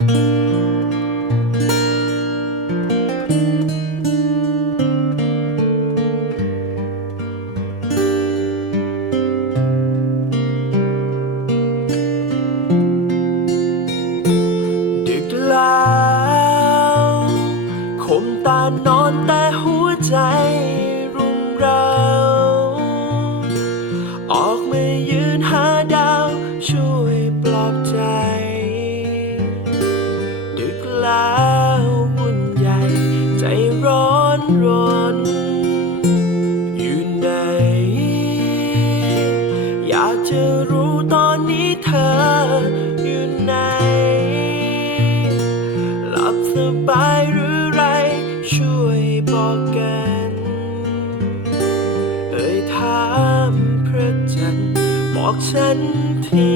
ดึกแล้วคมตานอนแต่หัวใจรุมเรา ออกมายืนหาดาวช่ากจะรู้ตอนนี้เธออยู่ไหน หลับสบายหรือไร ช่วยบอกกัน เอ่ยถามพระจันทร์บอกฉันที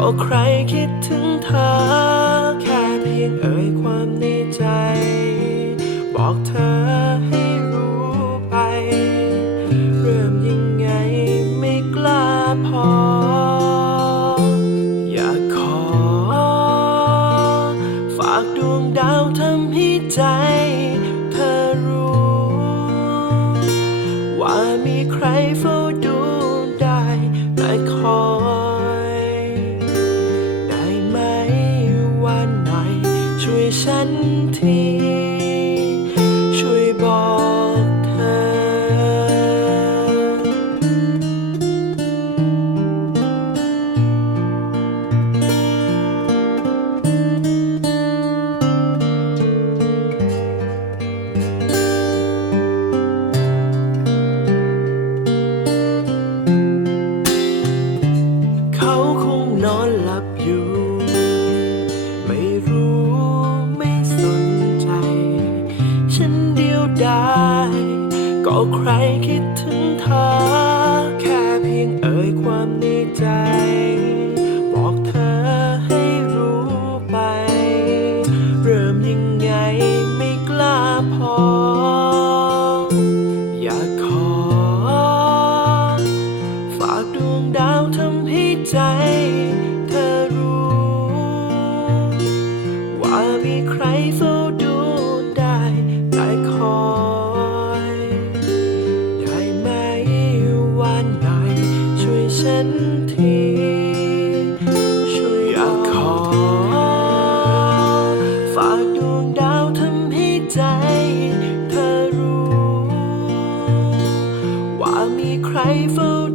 ก็ใครคิดถึงเธอ แค่เพียงเอ่ยความในใจ บอกเธอ ก็ใครคิดถึงเธอ แค่เพียงเอ่ยความในใจ me cry for